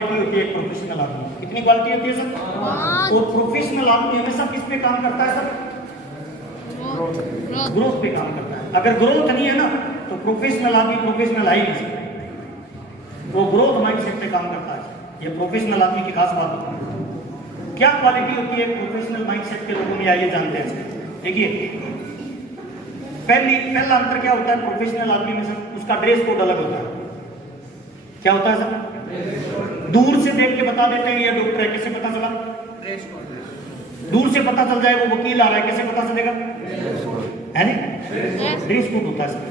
होती है एक प्रोफेशनल आदमी। कितनी क्वालिटी होती है सर? और प्रोफेशनल आदमी हमेशा किस पे काम करता है सर? ग्रोथ पे काम करता है। अगर ग्रोथ नहीं है ना तो प्रोफेशनल आदमी प्रोफेशनल है ही नहीं सकता। वो ग्रोथ माइंडसेट पे काम करता है। ये प्रोफेशनल आदमी की खास बात होती है। क्या क्वालिटी होती है प्रोफेशनल माइंडसेट के लोगों में, आइए जानते हैं। देखिए पहला अंतर क्या होता है प्रोफेशनल आदमी में सर? उसका ड्रेस कोड अलग होता है। क्या होता है सर? दूर से देख के बता देते हैं ये डॉक्टर है, कैसे पता चला? दूर से पता चल जाए वो वकील आ रहा है, कैसे पता चलेगा? है नहीं? ड्रेस कोड होता है सर।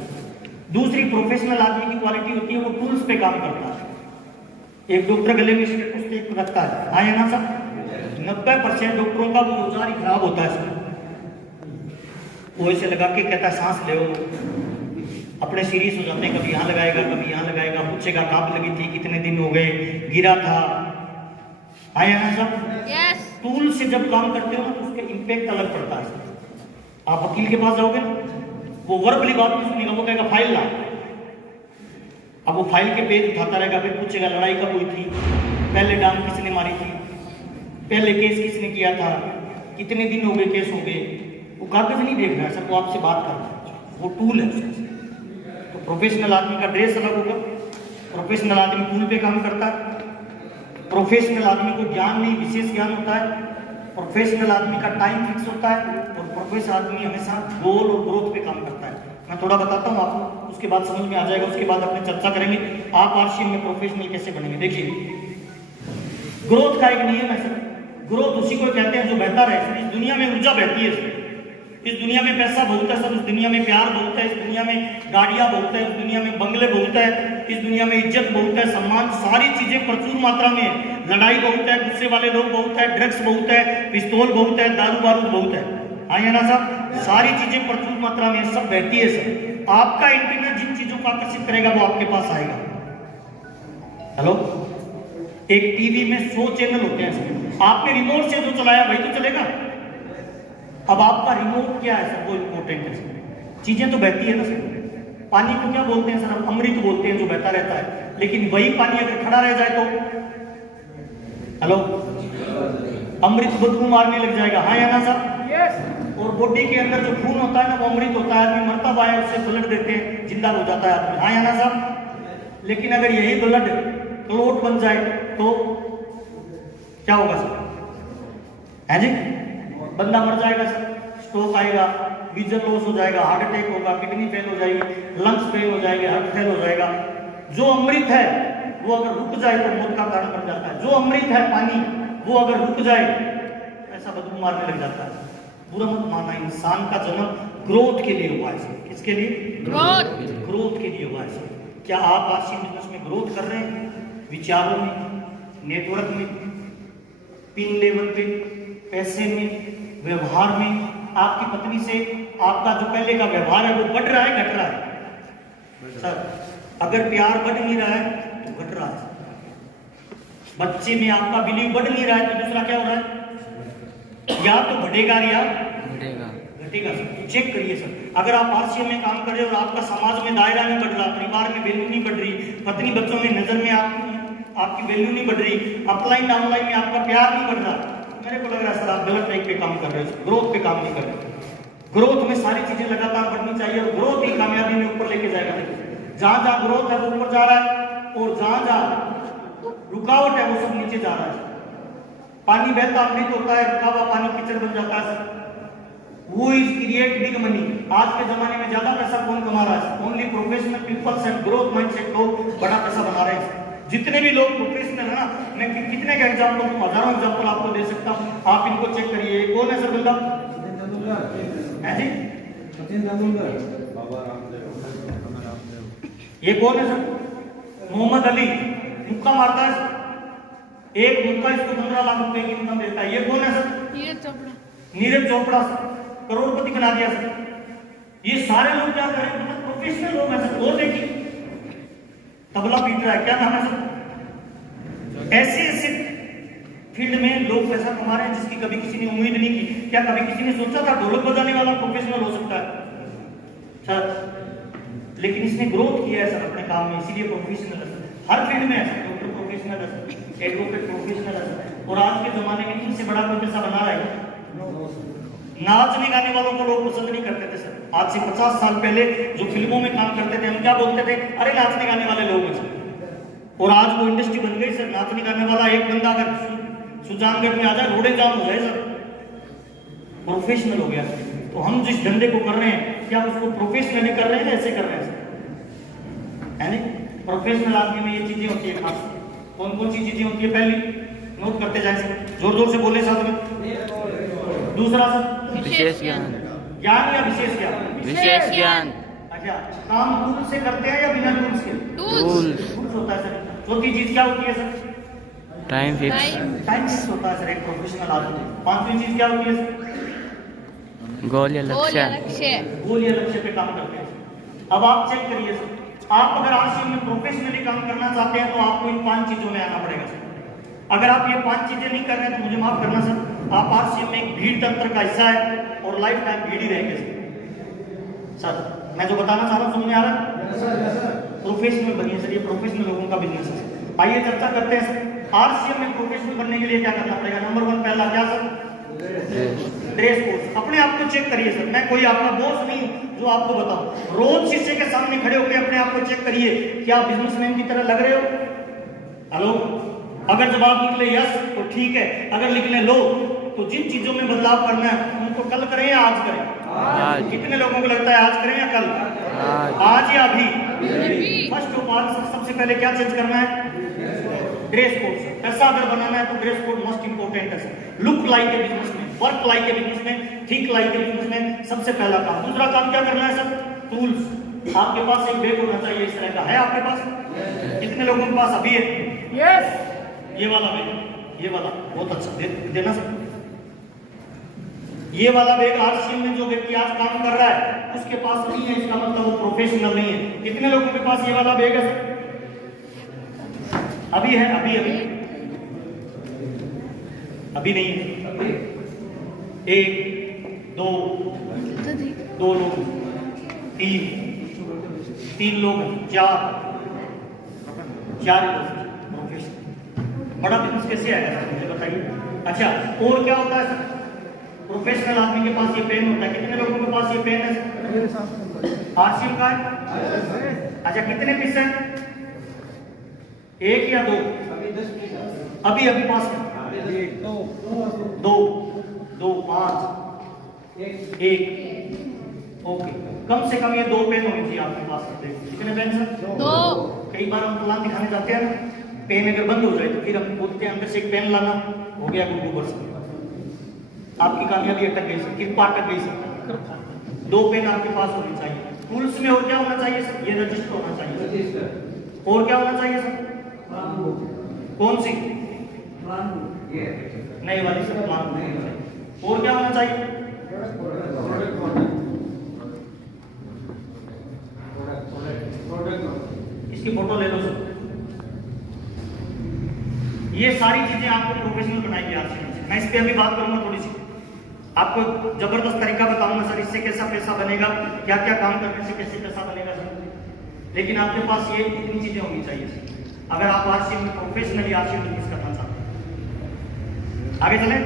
दूसरी प्रोफेशनल आदमी की क्वालिटी होती है वो टूल्स पे काम करता है। एक डॉक्टर गले में स्टेथोस्कोप रखता है, हाँ या ना सर? 90% डॉक्टरों का वो औजार ही खराब होता है सर। वो ऐसे लगा के कहता है सांस ले, अपने सीरियस हो जाते हैं, कभी यहाँ लगाएगा कभी यहाँ लगाएगा, पूछेगा कब लगी थी, कितने दिन हो गए, गिरा था, आया ना सब? यस। टूल से जब काम करते हो ना तो उसका इंपैक्ट अलग पड़ता है। आप वकील के पास जाओगे वो वर्बली बात नहीं सुनेगा, वो कहेगा फाइल ला। अब वो फाइल के पेज उठाता रहेगा, फिर पूछेगा लड़ाई कब हुई थी, पहले डांग किसने मारी थी, पहले केस किसने किया था, कितने दिन हो गए केस हो गए। वो कागज नहीं देख रहा है सर, वो आपसे बात कर रहा है, वो टूल है उसका। तो प्रोफेशनल आदमी का ड्रेस अलग होगा, प्रोफेशनल आदमी टूल पे काम करता है, प्रोफेशनल आदमी को ज्ञान नहीं विशेष ज्ञान होता है, प्रोफेशनल आदमी का टाइम फिक्स होता है, और प्रोफेशनल आदमी हमेशा गोल और ग्रोथ पे काम करता है। मैं थोड़ा बताता हूँ आपको, उसके बाद समझ में आ जाएगा, उसके बाद अपने चर्चा करेंगे आप आरसीएम में प्रोफेशनल कैसे बनेंगे। देखिए ग्रोथ का एक नियम है सर, ग्रोथ उसी को कहते हैं जो बहता रहे। इस दुनिया में ऊर्जा बहती है सर, इस दुनिया में पैसा बहुत है सर, इस दुनिया में प्यार बहुत है, इस दुनिया में गाड़ियां बहुत है, इस दुनिया में बंगले बहुत है, इस दुनिया में इज्जत बहुत है, सम्मान, सारी चीजें प्रचुर मात्रा में है। लड़ाई बहुत है, गुस्से वाले लोग बहुत है, ड्रग्स बहुत है, पिस्तौल बहुत है, दारू बारूद बहुत है, आइए ना साहब? सारी चीजें प्रचुर मात्रा में सब बहती है सर। आपका इंटरनेट जिन चीजों को आकर्षित करेगा वो आपके पास आएगा। हेलो, एक टीवी में 100 चैनल होते हैं सर, आपने रिमोट से जो चलाया वही तो चलेगा। अब आपका रिमोट क्या है सर, वो इंपॉर्टेंट है सर। चीजें तो बहती है ना सर। पानी को क्या बोलते हैं सर? हम अमृत बोलते हैं जो बहता रहता है, लेकिन वही पानी अगर खड़ा रह जाए तो हेलो, अमृत बदबू मारने लग जाएगा, हाँ या ना साहब? यस। और बॉडी के अंदर जो खून होता है ना वो अमृत होता है, आदमी मरता हुआ है उससे ब्लड देते हैं, जिंदा हो जाता है आदमी, हाँ या ना साहब? लेकिन अगर यही ब्लड क्लोट बन जाए तो क्या होगा सर? है जी, बंदा मर जाएगा सर, स्ट्रोक आएगा, विजन लॉस हो जाएगा, हार्ट अटैक होगा, किडनी फेल हो जाएगी, लंग्स फेल हो जाएंगे, हार्ट फेल हो जाएगा। जो अमृत है वो अगर रुक जाए तो मौत का कारण बन जाता है। जो अमृत है पानी, वो अगर रुक जाए ऐसा बदबू मारने लग जाता है। बुरा मत मानना, इंसान का जन्म ग्रोथ के लिए हुआ है सर। किसके लिए? ग्रोथ के लिए हुआ है सर। क्या आप आरसी बिजनेस में ग्रोथ कर रहे हैं? विचारों में, नेटवर्क में, पिन लेवल पे, पैसे में, व्यवहार में? आपकी पत्नी से आपका जो पहले का व्यवहार है वो बढ़ रहा है घट रहा है सर? अगर प्यार बढ़ नहीं रहा है तो घट रहा है। बच्चे में आपका बिलीव बढ़ नहीं रहा है तो दूसरा क्या हो रहा है? या तो बढ़ेगा या घटेगा सर। चेक करिए सर, अगर आप आरसीएम में काम कर रहे हो और आपका समाज में दायरा नहीं बढ़ रहा, परिवार में वैल्यू नहीं बढ़ रही, पत्नी बच्चों में नजर में आपकी वैल्यू नहीं बढ़ रही, अपलाइन डाउनलाइन में आपका प्यार नहीं बढ़ रहा, मेरे को लग रहा है सर आप गलत ट्रैक पे काम कर रहे हो, ग्रोथ पे काम नहीं कर रहे। ग्रोथ में सारी चीजें लगातार बढ़नी चाहिए और ग्रोथ ही कामयाबी में ऊपर लेके जाएगा। जहां जहां ग्रोथ है वो ऊपर जा रहा है और जहां जहां रुकावट है वो सब नीचे जा रहा है। पानी बहता अमृत होता है, रुका हुआ पानी कीचड़ बन जाता है सर। वो इज क्रिएट बिग मनी। आज के जमाने में ज्यादा पैसा कौन कमा रहा है? Only professional peoples and growth mindset लोग बड़ा पैसा बना रहे हैं। जितने भी लोग प्रोफेशनल है ना, मैं कितने का एग्जांपल, हजारों एग्जांपल आपको दे सकता हूं, आप इनको चेक करिए। कौन है सर बंदा? है जी, ये कौन है सर? मोहम्मद अली। मुक्का मारता है, एक मुक्का इसको 15 लाख रुपए की इनकम देता है। ये कौन है सर? नीरज चोपड़ा, करोड़पति बना दिया सर। ये सारे लोग क्या कर रहे हैं? मतलब प्रोफेशनल लोग हैं सर। और देखिए तबला पीट रहा है, क्या नाम है सर? ऐसे फील्ड में लोग पैसा कमा रहे हैं जिसकी कभी किसी ने उम्मीद नहीं की। क्या कभी किसी ने सोचा था ढोलक बजाने वाला प्रोफेशनल हो सकता है सर? लेकिन इसने ग्रोथ किया है सर अपने काम में, इसीलिए प्रोफेशनल है सर। हर फील्ड में है सर, डॉक्टर प्रोफेशनल है, एडवोकेट प्रोफेशनल है, और आज के जमाने में इनसे बड़ा कोई पैसा बना रहा है? नाचने गाने वालों को लोग पसंद नहीं करते थे सर। आज से 50 साल पहले जो फिल्मों में काम करते थे, हम क्या बोलते थे? अरे नाचने गाने वाले लोग हैं। और आज वो इंडस्ट्री बन गई सर। नाचने गाने वाला एक बंदा अगर सुजानगढ़ में आ जाए, रोडे जाम हो जाए सर, प्रोफेशनल हो गया। तो हम जिस धंधे को कर रहे हैं, क्या उसको प्रोफेशनली कर रहे हैं, ऐसे कर रहे हैं सर, है नहीं? प्रोफेशनल आदमी में ये चीजें होती है खास। कौन कौन सी चीजें होती है? पहली नोट करते जाए सर, जोर जोर से बोले साथ में। दूसरा सर विशेष ज्ञान। ज्ञान या विशेष ज्ञान? विशेष ज्ञान। अच्छा, काम टूल से करते हैं या बिना टूल्स के? टूल्स होता है सर। चौथी चीज क्या होती है sir? Time fix. Time fix होता है सर एक प्रोफेशनल आदमी। पांचवी चीज क्या होती है सर? गोल या लक्ष्य। गोल या लक्ष्य पे काम करते हैं। अब आप चेक करिए सर, आप अगर आरसीएम में प्रोफेशनली काम करना चाहते हैं तो आपको इन 5 चीजों में आना पड़ेगा सर। अगर आप ये 5 चीजें नहीं कर रहे हैं तो मुझे माफ करना सर, आप आरसीएम में एक भीड़ तंत्र का हिस्सा है और लाइफ टाइम भीड़ ही रहेंगे सर। मैं जो बताना चाह रहा हूँ समझ में आ रहा है? प्रोफेशनल बनिए सर, ये प्रोफेशनल लोगों का बिजनेस है। आइए चर्चा करते हैं सर, आरसीएम में प्रोफेशनल बनने के लिए क्या करना पड़ेगा? नंबर 1 पहला क्या सर? Dress code. अपने आप को चेक करिए सर, मैं कोई आपका बॉस नहीं जो आपको बताऊं। रोज शीशे के सामने खड़े होकर अपने आप को चेक करिए, क्या बिजनेसमैन की तरह लग रहे हो? हेलो, अगर जवाब निकले यस तो ठीक है, अगर निकले लो तो जिन चीजों में बदलाव करना है उनको कल करें या आज करें? आज। कितने लोगों को लगता है आज करें या कल? आज या अभी? फर्स्ट ऑफ ऑल सबसे पहले क्या चेंज करना है? Dress code. पैसा अगर बनाना है तो ड्रेस कोड मोस्ट इंपोर्टेंट है sir. Look like a businessman, work like a businessman, think like a businessman, सबसे पहला काम। दूसरा काम क्या करना है सर? टूल्स। आपके पास एक बैग होना चाहिए इस तरह का, है आपके पास? कितने लोगों के पास अभी है? यस। ये वाला बैग, ये वाला बहुत अच्छा देना सर। ये वाला बैग आरसीएम में जो व्यक्ति आज काम कर रहा है उसके पास नहीं है, इसका मतलब वो प्रोफेशनल नहीं है। कितने लोगों के पास ये वाला बैग है सर? अभी है? अभी अभी अभी नहीं है। 1 2 2 लोग, 3 लोग, 4 लोग। बड़ा बिजनेस कैसे आएगा सर, मुझे बताइए। अच्छा, और क्या होता है सर? प्रोफेशनल आदमी के पास ये पेन होता है। कितने लोगों के पास ये पेन है सर? आरसीएम का है? अच्छा, कितने पीस है? 1 या 2? अभी अभी पास है? 2 5 1। ओके, कम से कम ये 2 पेन होनी चाहिए आपके पास। कितने पेन सर? 2। कई बार हम प्लान दिखाने जाते हैं ना, पेन अगर बंद हो जाए तो फिर हम बोलते हैं अंदर से एक पेन लाना, हो गया गुड्डू बरस। आपकी कामयाबी अटक गई सर, कृपा अटक गई सर। 2 पेन आपके पास होनी चाहिए। टूल्स में और क्या होना चाहिए सर? ये रजिस्टर होना चाहिए। और क्या होना चाहिए सर? कौन सी? नहीं वाली सर, प्लान। और क्या होना चाहिए? इसकी फोटो ले लो सर। ये सारी चीजें आपको प्रोफेशनल बनाएगी आरसीएम से। मैं इस पे अभी बात करूंगा थोड़ी सी, आपको जबरदस्त तरीका बताऊंगा सर, इससे कैसा पैसा बनेगा, क्या क्या काम करने से कैसे पैसा बनेगा सर। लेकिन आपके पास ये इतनी चीजें होनी चाहिए सर, अगर आप आरसीएम में प्रोफेशनली आरसीएम बिजनेस करना चाहते हैं। आगे चले?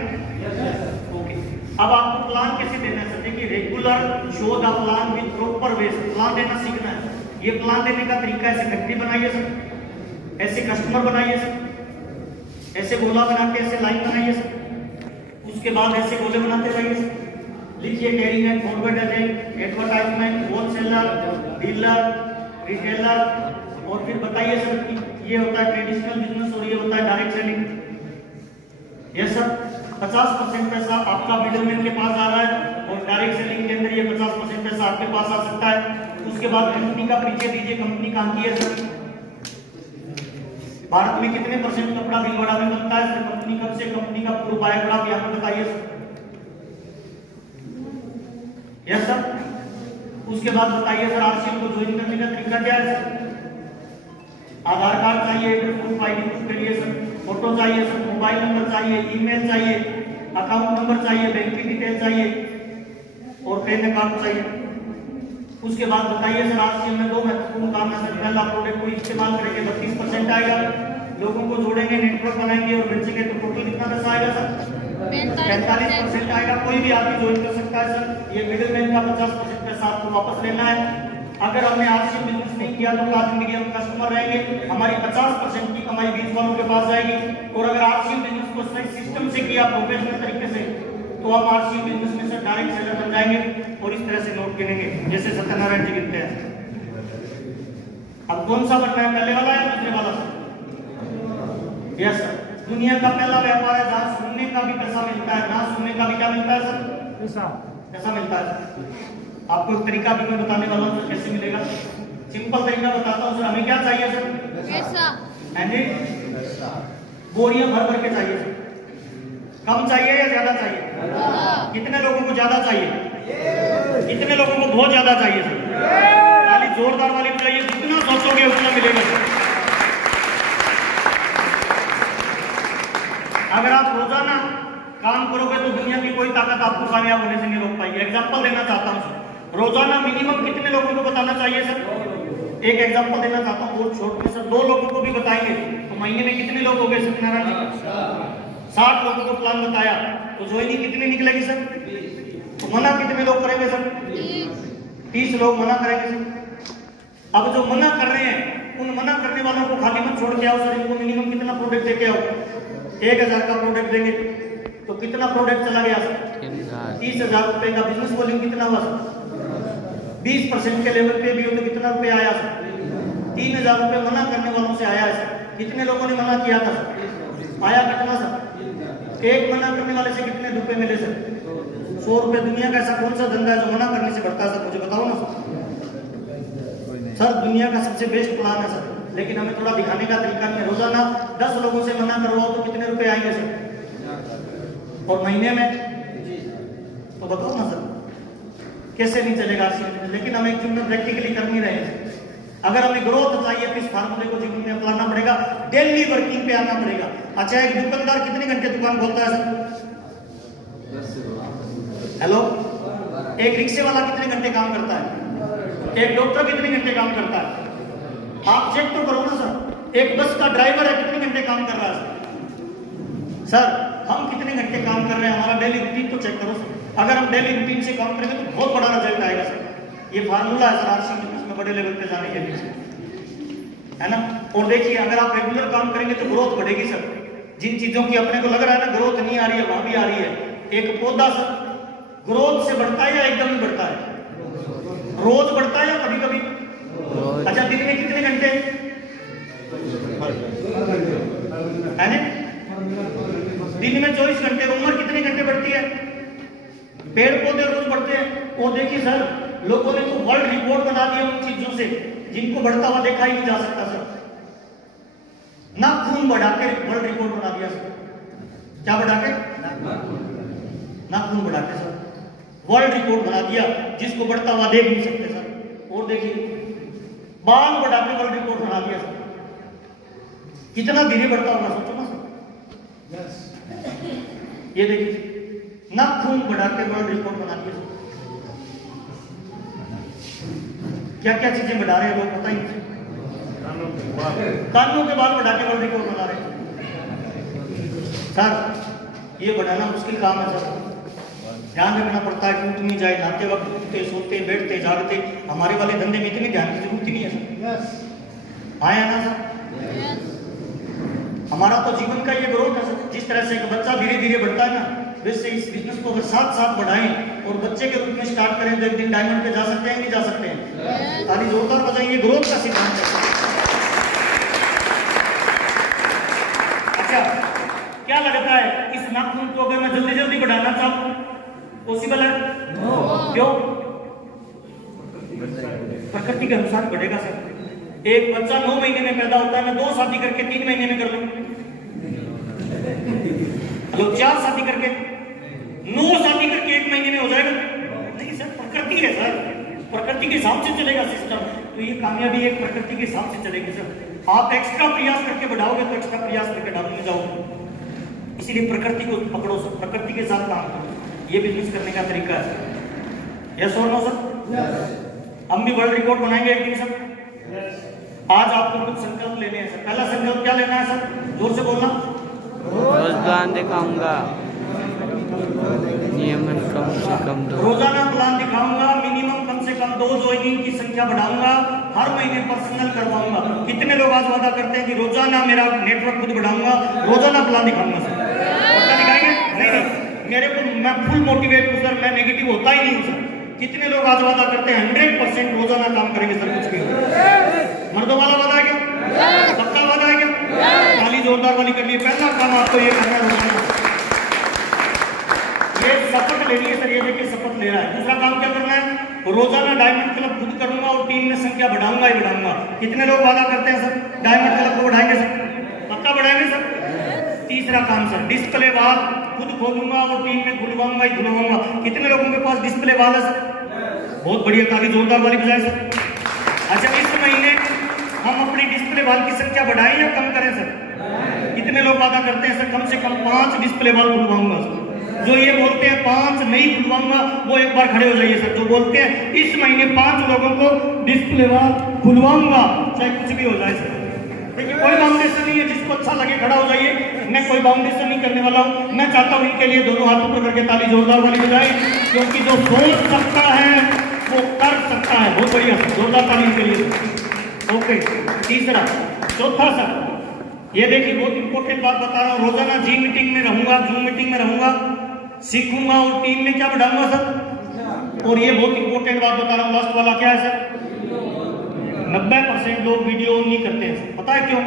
ओके, अब आपको प्लान कैसे देना है सर? देखिए, regular show the plan with proper way. Plan देना सीखना है। ये प्लान देने का तरीका ऐसे फैक्ट्री बनाइए सर, ऐसे कस्टमर बनाइए सर, ऐसे गोला बना के ऐसे लाइन बनाइए सर, उसके बाद ऐसे गोले बनाते जाइए सर। लिखिए carrying and forward agent, advertisement, wholesaler, dealer, retailer, और फिर बताइए सर कि ये होता है ट्रेडिशनल बिजनेस और ये होता है डायरेक्ट सेलिंग। यस सर, 50% पैसा आपका मिडलमैन के पास आ रहा है और डायरेक्ट सेलिंग के अंदर ये 50% पैसा आपके पास आ सकता है। उसके बाद कंपनी का परिचय दीजिए, कंपनी काम की है सर। भारत में कितने % कपड़ा भीलवाड़ा में बनता है सर? कंपनी कब से, कंपनी का पूरा बायोग्राफ यहाँ पर बताइए सर। यस सर, उसके बाद बताइए सर आरसीएम को ज्वाइन करने का तरीका क्या है सर? आधार कार्ड चाहिए, प्रूफ आईडी प्रूफ के लिए सर, फोटो चाहिए सर, मोबाइल नंबर चाहिए, ईमेल चाहिए, अकाउंट नंबर चाहिए, बैंक की डिटेल चाहिए और पैन कार्ड चाहिए। उसके बाद बताइए सर आरसीएम में 2 महत्वपूर्ण काम है सर। पहला, प्रोडक्ट को इस्तेमाल करेंगे 32% आएगा, लोगों को जोड़ेंगे, नेटवर्क बनाएंगे और बेचेंगे तो टोटल कितना पैसा आएगा सर? 45% आएगा। कोई भी आदमी ज्वाइन कर सकता है सर। ये मिडिल मैन का 50% पैसा आपको वापस लेना है। अगर हमने आरसीएम बिजनेस नहीं किया तो आज मेरी हम कस्टमर रहेंगे, हमारी 50% की कमाई बीच वालों के पास जाएगी। और अगर आरसीएम बिजनेस को सही सिस्टम से किया, प्रोफेशनल तरीके से, तो हम आरसीएम बिजनेस में सर डायरेक्ट सेलर बन जाएंगे और इस तरह से नोट गिनेंगे जैसे सत्यनारायण जी गिनते हैं। अब कौन सा बनना है, पहले वाला या दूसरे वाला? Yes sir. दुनिया का पहला व्यापार है जहां सुनने का भी पैसा मिलता है, ना सुनने का भी क्या मिलता है सर? पैसा मिलता है। आपको एक तरीका भी मैं बताने वाला हूँ कैसे मिलेगा। सिंपल तरीका बताता हूँ सर। हमें क्या चाहिए सर? पैसा। बोरियां भर भर के चाहिए सर। कम चाहिए या ज्यादा चाहिए? कितने लोगों को ज्यादा चाहिए? कितने लोगों को बहुत ज्यादा चाहिए सर? खाली जोरदार वाली चाहिए। जितना सोचोगे उतना मिलेगा सर। अगर आप रोजाना काम करोगे तो दुनिया की कोई ताकत आपको कामयाब होने से नहीं रोक पाएगी। एग्जांपल देना चाहता हूं सर। रोजाना मिनिमम कितने लोगों को बताना चाहिए सर? एक एग्जांपल देना चाहता हूं बहुत छोट में सर। 2 लोगों को भी बताएंगे तो महीने में कितने लोग हो गए सत्यनारायण जी? 60 लोगों को प्लान बताया तो ज्वाइनिंग कितनी निकलेगी सर? तो मना कितने लोग करेंगे सर? 30 लोग मना करेंगे सर। अब जो मना कर रहे हैं उन मना करने वालों को खाली मत छोड़ के आओ सर। इनको मिनिमम कितना प्रोडक्ट देके आओ? 1000 का प्रोडक्ट देंगे तो कितना प्रोडक्ट चला गया सर? 30,000 रुपए का बिजनेस वॉल्यूम कितना हुआ सर? 20% के लेवल पे भी हो तो कितना रुपए आया सर? 3000 रुपए मना करने वालों से आया है सर। कितने लोगों ने मना किया था सर? आया कितना सर? एक मना करने वाले से कितने रुपए मिले सर? 100 रुपए। दुनिया का ऐसा कौन सा धंधा है जो मना करने से बढ़ता है सर? मुझे बताओ ना सर। दुनिया का सबसे बेस्ट प्लान है सर, लेकिन हमें थोड़ा दिखाने का तरीका नहीं है। रोजाना 10 लोगों से मना करवाओ तो कितने रुपए आएंगे सर? और महीने में तो बताओ ना सर, कैसे नहीं चलेगा। लेकिन हम एक चीज प्रैक्टिकली कर नहीं रहे हैं। अगर हमें ग्रोथ चाहिए तो इस फार्मूले को जीवन में अपनाना पड़ेगा। डेली वर्किंग पे आना पड़ेगा। अच्छा, एक दुकानदार कितने घंटे दुकान खोलता है सर? हेलो, एक रिक्शे वाला कितने घंटे काम करता है? एक डॉक्टर कितने घंटे काम करता है? आप चेक तो करो ना सर। एक बस का ड्राइवर है कितने घंटे काम कर रहा है सर? हम कितने घंटे काम कर रहे हैं? हमारा डेली रूटीन तो चेक करो सर। अगर हम डेली रूटीन से काम करेंगे तो बहुत बड़ा रिजल्ट आएगा सर। ये फार्मूला है सर आरसीएम बिजनेस में बड़े लेवल पे जाने के लिए, है ना। और देखिए, अगर आप रेगुलर काम करेंगे तो ग्रोथ बढ़ेगी सर। जिन चीजों की अपने को लग रहा है ना ग्रोथ नहीं आ रही है, वहां भी आ रही है। एक पौधा सर ग्रोथ से बढ़ता है या एकदम ही बढ़ता है? रोज बढ़ता है या कभी कभी? अच्छा, दिन में कितने घंटे है ना? दिन में 24 घंटे। उम्र कितने घंटे बढ़ती है? पेड़ पौधे रोज बढ़ते हैं। वो देखिए सर, लोगों ने तो वर्ल्ड रिकॉर्ड बना दिया उन चीजों से जिनको बढ़ता हुआ देखा ही नहीं जा सकता सर। नाखून बढ़ा के वर्ल्ड रिकॉर्ड बना दिया सर। क्या बढ़ा के? नाखून बढ़ा के सर वर्ल्ड रिकॉर्ड बना दिया, जिसको बढ़ता हुआ देख नहीं सकते सर। और देखिए, बाल बढ़ा के वर्ल्ड रिकॉर्ड बना दिया सर। कितना धीरे बढ़ता होगा सोचो ना सर। ये देखिए, नाखून बढ़ा के वर्ल्ड रिकॉर्ड बना दिया सर। क्या क्या चीजें बढ़ा रहे हैं लोग पता ही नहीं। कानों के बाल बढ़ा के वर्ल्ड रिकॉर्ड बना रहे हैं सर। ये बढ़ाना मुश्किल काम है सर। ध्यान रखना पड़ता है, टूट नहीं जाए। नहाते वक्त उठते सोते बैठते जागते, हमारे वाले धंधे में इतनी ध्यान की जरूरत ही नहीं है सर। आया ना सर? हमारा तो जीवन का ये ग्रोथ है सर। जिस तरह से एक बच्चा धीरे धीरे बढ़ता है ना, वैसे इस बिजनेस को अगर साथ साथ बढ़ाएं और बच्चे के रूप में स्टार्ट करें तो एक दिन डायमंड पे जा सकते हैं, नहीं जा सकते हैं? ताली जोरदार बजाएंगे। ग्रोथ का सिद्धांत है। अच्छा, क्या लगता है इस नाखून को अगर मैं जल्दी जल्दी बढ़ाना चाहूँ पॉसिबल है? क्यों? प्रकृति के अनुसार बढ़ेगा सर। एक बच्चा 9 महीने में पैदा होता है, मैं 2 शादी करके 3 महीने में कर लूं। लोग 4 शादी करके 9 शादी करके 1 महीने में हो जाएगा? नहीं सर, प्रकृति है सर। प्रकृति के हिसाब से चलेगा सिस्टम। तो ये कामयाबी एक प्रकृति के हिसाब से चलेगी सर। आप एक्स्ट्रा प्रयास करके बढ़ाओगे तो एक्स्ट्रा प्रयास करके डाउन में जाओगे। इसीलिए प्रकृति को पकड़ो सर, प्रकृति के साथ काम करो। ये बिजनेस करने का तरीका है सर। यस और नो सर? हम भी वर्ल्ड रिकॉर्ड बनाएंगे एक दिन सर। आज आपको कुछ संकल्प लेने हैं सर। पहला संकल्प क्या लेना है सर? जोर से बोलना। रोजाना दिखाऊंगा, नियमन कम से कम 2। रोजाना प्लान दिखाऊंगा, मिनिमम कम से कम 2 ज्वाइनिंग की संख्या बढ़ाऊंगा, हर महीने पर्सनल करवाऊंगा। कितने लोग आज वादा करते हैं कि रोजाना मेरा नेटवर्क खुद बढ़ाऊंगा, रोजाना प्लान दिखाऊंगा सर? पक्का दिखाएंगे? नहीं, मेरे को मैं फुल मोटिवेट हूँ सर, मैं नेगेटिव होता ही नहीं हूँ सर। कितने लोग आज वादा करते हैं 100% रोजाना काम करेंगे सर? कुछ भी हो। मर्दों वाला वादा है क्या? पक्का वादा है क्या? ताली जोरदार वाली करनी है। पहला काम आपको ये करना है रोजाना, ये शपथ लेनी है सर। ये देखिए शपथ ले रहा है। दूसरा काम क्या करना है? रोजाना डायमंड क्लब खुद करूंगा और टीम में संख्या बढ़ाऊंगा ही बढ़ाऊंगा। कितने लोग वादा करते हैं सर डायमंड क्लब को बढ़ाएंगे सर? पक्का बढ़ाएंगे सर? तीसरा काम सर, डिस्प्ले वॉल खुद खोलूंगा और टीम में खुलवाऊंगा ही खुलवाऊंगा। कितने लोगों के पास डिस्प्ले वॉल है सर? बहुत बढ़िया, ताली जोरदार वाली बजाय सर। अच्छा, इस महीने हम अपनी डिस्प्ले वॉल की संख्या बढ़ाएं या कम करें सर? कितने लोग वादा करते हैं सर कम से कम 5 डिस्प्ले वॉल खुलवाऊंगा सर? जो ये बोलते हैं 5 नहीं खुलवाऊंगा, वो एक बार खड़े हो जाइए सर। जो बोलते हैं इस महीने 5 लोगों को डिस्प्ले वॉल खुलवाऊंगा, चाहे कुछ भी हो जाए सर। देखिए कोई बाउंडेशन नहीं है, जिसको अच्छा लगे खड़ा हो जाइए। मैं कोई बाउंडेशन नहीं करने वाला हूँ। मैं चाहता हूँ इनके लिए दोनों हाथ ऊपर करके ताली जोरदार वाली बजाए, क्योंकि जो सोच सकता है वो कर सकता है। बहुत बढ़िया, जोरदार ताली इनके लिए। ओके, तीसरा। चौथा सर, ये देखिए बहुत इंपॉर्टेंट बात बता रहा हूँ। रोजाना जी मीटिंग में रहूंगा, जूम मीटिंग में रहूंगा, सीखूंगा और टीम में क्या बढ़ाऊंगा सर? और ये बहुत इंपॉर्टेंट बात बता रहा हूँ, लास्ट वाला क्या है सर? 90% लोग वीडियो ऑन नहीं करते हैं। पता है क्यों?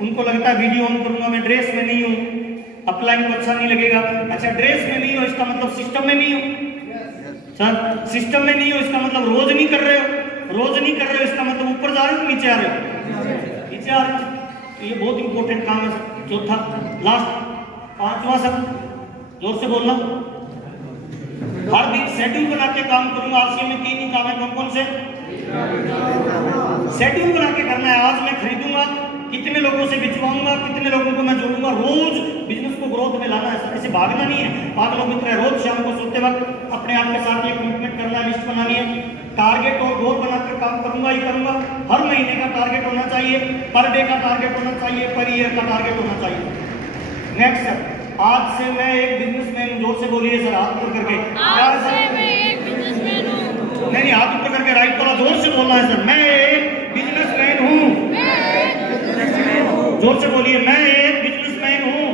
उनको लगता है वीडियो ऑन करूंगा मैं ड्रेस में नहीं हूँ, अपलाइन को अच्छा नहीं लगेगा। अच्छा, ड्रेस में नहीं हो इसका मतलब सिस्टम में नहीं हो सर। सिस्टम में नहीं हो इसका मतलब रोज नहीं कर रहे हो। रोज नहीं कर रहे हो इसका मतलब ऊपर जा रहे हो, नीचे आ रहे हो? नीचे आ रहे हो। ये बहुत इंपॉर्टेंट काम है सर। चौथा, लास्ट, पांचवा सर, जोर से बोलना। हर दिन शेड्यूल बना के काम करूंगा। आज में 3 ही काम है। कौन कौन से? शेड्यूल बना के करना है। आज मैं खरीदूंगा, कितने लोगों से बिचवाऊंगा, कितने लोगों को मैं जोड़ूंगा। रोज बिजनेस को ग्रोथ में लाना है सर, ऐसे भागना नहीं है। पागलों की तरह रोज शाम को सोते वक्त अपने आप के साथ ये कमिटमेंट करना है, लिस्ट बनानी है। टारगेट और गोल बनाकर काम करूंगा ही करूंगा। हर महीने का टारगेट होना चाहिए, पर डे का टारगेट होना चाहिए, पर ईयर का टारगेट होना चाहिए। नेक्स्ट सर, आज से मैं एक बिजनेसमैन हूं। जोर से बोलिए सर, हाथ ऊपर करके। आज से मैं एक बिजनेसमैन हूं। नहीं, हाथ ऊपर करके राइट वाला जोर से बोलना है सर। मैं एक बिजनेसमैन हूं। जोर से बोलिए, मैं एक बिजनेसमैन हूं।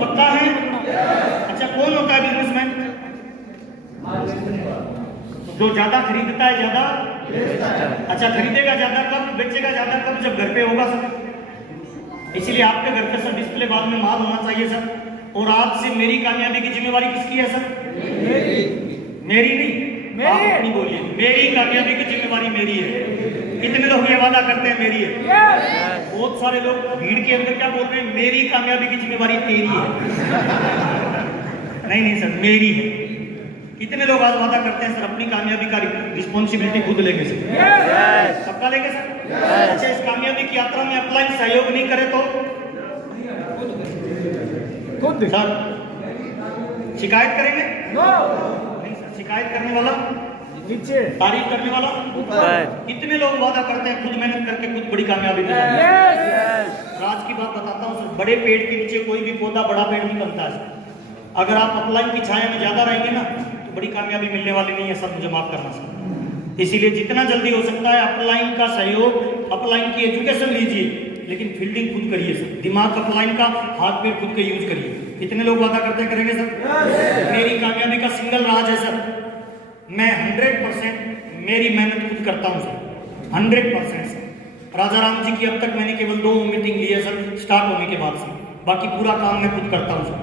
पक्का है? अच्छा, कौन होता है बिजनेसमैन? जो ज्यादा खरीदता है, ज्यादा। अच्छा, खरीदेगा ज्यादा कब, बेचेगा ज्यादा कब? जब घर पे होगा सर। इसीलिए आपके घर पे सर डिस्प्ले वॉल में माल होना चाहिए सर। और आज से मेरी कामयाबी की जिम्मेवारी किसकी है सर? मेरी नहीं, आप अपनी बोलिए। मेरी कामयाबी की जिम्मेवारी मेरी है। कितने लोग ये वादा करते हैं मेरी है? बहुत सारे लोग भीड़ के अंदर क्या बोल रहे हैं? मेरी कामयाबी की जिम्मेवारी तेरी है। नहीं सर, मेरी है। कितने लोग आज वादा करते हैं सर अपनी कामयाबी का रिस्पॉन्सिबिलिटी खुद लेंगे सर? सबका लेंगे सर? अच्छा, इस कामयाबी की यात्रा में अपलाइन सहयोग नहीं करे तो खुद सर शिकायत करेंगे? नहीं सर, शिकायत करने वाला नीचे, तारीफ करने वाला ऊपर। कितने लोग वादा करते हैं खुद मेहनत करके खुद बड़ी कामयाबी दिलाएंगे? आज की बात बताता हूँ सर, बड़े पेड़ के नीचे कोई भी पौधा बड़ा पेड़ नहीं बनता है। अगर आप अपलाइन की छाया में ज्यादा रहेंगे ना तो बड़ी कामयाबी मिलने वाली नहीं है सर, मुझे माफ करना सर। इसीलिए जितना जल्दी हो सकता है अपलाइन का सहयोग, अपलाइन की एजुकेशन लीजिए, लेकिन फील्डिंग खुद करिए सर। दिमाग अपलाइन का, हाथ पैर खुद का यूज करिए। कितने लोग वादा करते हैं करेंगे सर? मेरी कामयाबी का सिंगल राज है सर, मैं 100% मेरी मेहनत खुद करता हूँ सर, 100% सर। राजा राम जी की अब तक मैंने केवल 2 मीटिंग ली है सर, स्टार्ट होने के बाद से। बाकी पूरा काम मैं खुद करता हूँ सर।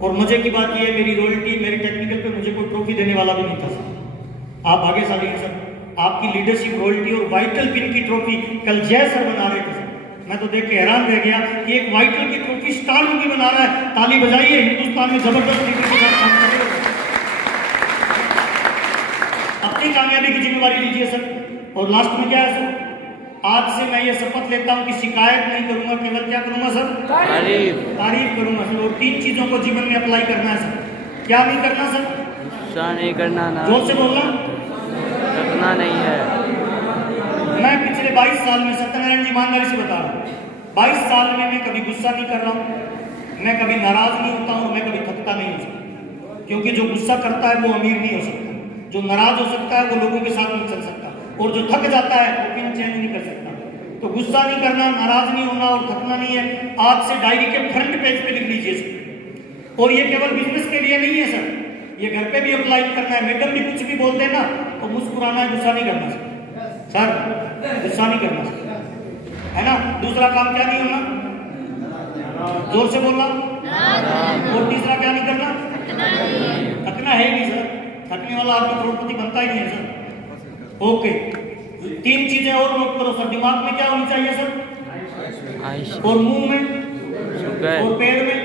और मजे की बात यह है, मेरी रॉयल्टी, मेरी टेक्निकल पे मुझे कोई ट्रॉफी देने वाला भी नहीं था सर। आप भाग्यशाली हैं सर, आपकी लीडरशिप, रॉयल्टी और वाइटल पिन की ट्रॉफी कल जय सर बना रहे थे सर। मैं तो देख के हैरान रह गया कि एक वाइटल की ट्रॉफी स्टार की बना रहा है। ताली बजाइए, हिंदुस्तान में जबरदस्त लीडर के साथ काम करेगा। अपनी कामयाबी की जिम्मेवारी लीजिए सर। और लास्ट में क्या है सर? आज से मैं ये शपथ लेता हूं कि शिकायत नहीं करूंगा, केवल क्या करूंगा सर? तारीफ करूंगा सर। और 3 चीजों को जीवन में अप्लाई करना है सर। क्या नहीं करना सर? गुस्सा नहीं करना, ना जोर से बोलना। रखना नहीं है, मैं पिछले 22 साल में, सत्यनारायण जी ईमानदारी से बता रहा हूँ, 22 साल में मैं कभी गुस्सा नहीं कर रहा हूँ, मैं कभी नाराज नहीं होता हूँ, मैं कभी थकता नहीं हो सकता। क्योंकि जो गुस्सा करता है वो अमीर नहीं हो सकता, जो नाराज हो सकता है वो लोगों के साथ नहीं चल सकता, और जो थक जाता है वो पिन चेंज नहीं कर सकता। तो गुस्सा नहीं करना, नाराज नहीं होना और थकना नहीं है, आज से डायरी के फ्रंट पेज पे लिख लीजिए सर। और ये केवल बिजनेस के लिए नहीं है सर, ये घर पे भी अप्लाई करना है। मैडम भी कुछ भी बोल देना तो मुस्कुराना है, गुस्सा नहीं करना सर, गुस्सा नहीं करना सर, है ना। दूसरा काम क्या नहीं होना, जोर से बोलना, और तीसरा क्या नहीं करना, थकना है नहीं सर, थकने वाला आपको करोड़पति बनता ही नहीं है सर। ओके, 3 चीजें और नोट करो सर। दिमाग में क्या होनी चाहिए सर, और मुंह में, और पैर में।